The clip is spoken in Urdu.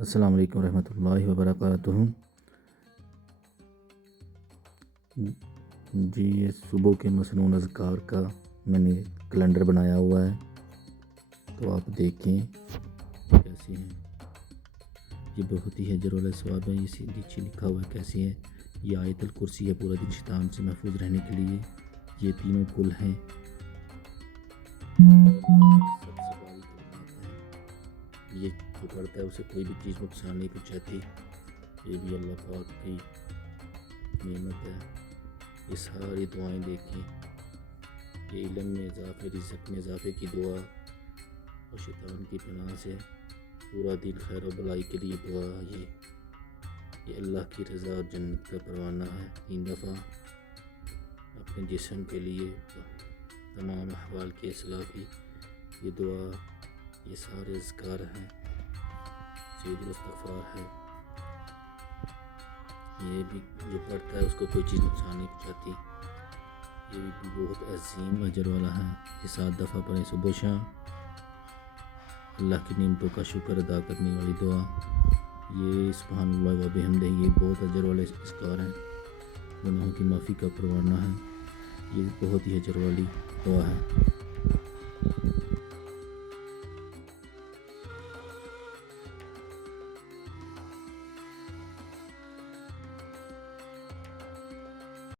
السلام علیکم ورحمۃ اللہ وبرکاتہ۔ جی یہ صبح کے مسنون اذکار کا میں نے کیلنڈر بنایا ہوا ہے، تو آپ دیکھیں کیسی ہیں۔ یہ بہت ہی اجر والا ثواب ہے، یہ نیچے لکھا ہوا ہے کیسی ہے۔ یہ آیت الکرسی ہے، پورا دن شیطان سے محفوظ رہنے کے لیے۔ یہ تینوں کل ہیں، سب سے باری کلمات ہیں۔ یہ جو پڑھتا ہے اسے کوئی بھی چیز نقصان نہیں پہنچاتی۔ یہ بھی اللہ پاک کی نعمت ہے۔ یہ ساری دعائیں دیکھیں، یہ علم میں اضافے، رزق میں اضافے کی دعا اور شیطان کی پناہ سے پورا دن خیر و بلائی کے لیے دعا۔ یہ اللہ کی رضا اور جنت کا پروانہ ہے۔ 3 دفعہ اپنے جسم کے لیے تمام احوال کی اصلاح کی یہ دعا، یہ سارے اذکار ہیں، سید الاستغفار ہے۔ یہ بھی جو پڑھتا ہے اس کو کوئی چیز نقصان نہیں پہنچاتی۔ یہ بھی بہت عظیم اجر والا ہے۔ یہ 7 دفعہ پڑھیں صبح شام۔ اللہ کی نعمتوں کا شکر ادا کرنے والی دعا۔ یہ سبحان اللہ و بحمدہ، یہ بہت اجر والے اذکار ہیں، گناہوں کی معافی کا پروانہ ہے۔ یہ بہت ہی اجر والی دعا ہے۔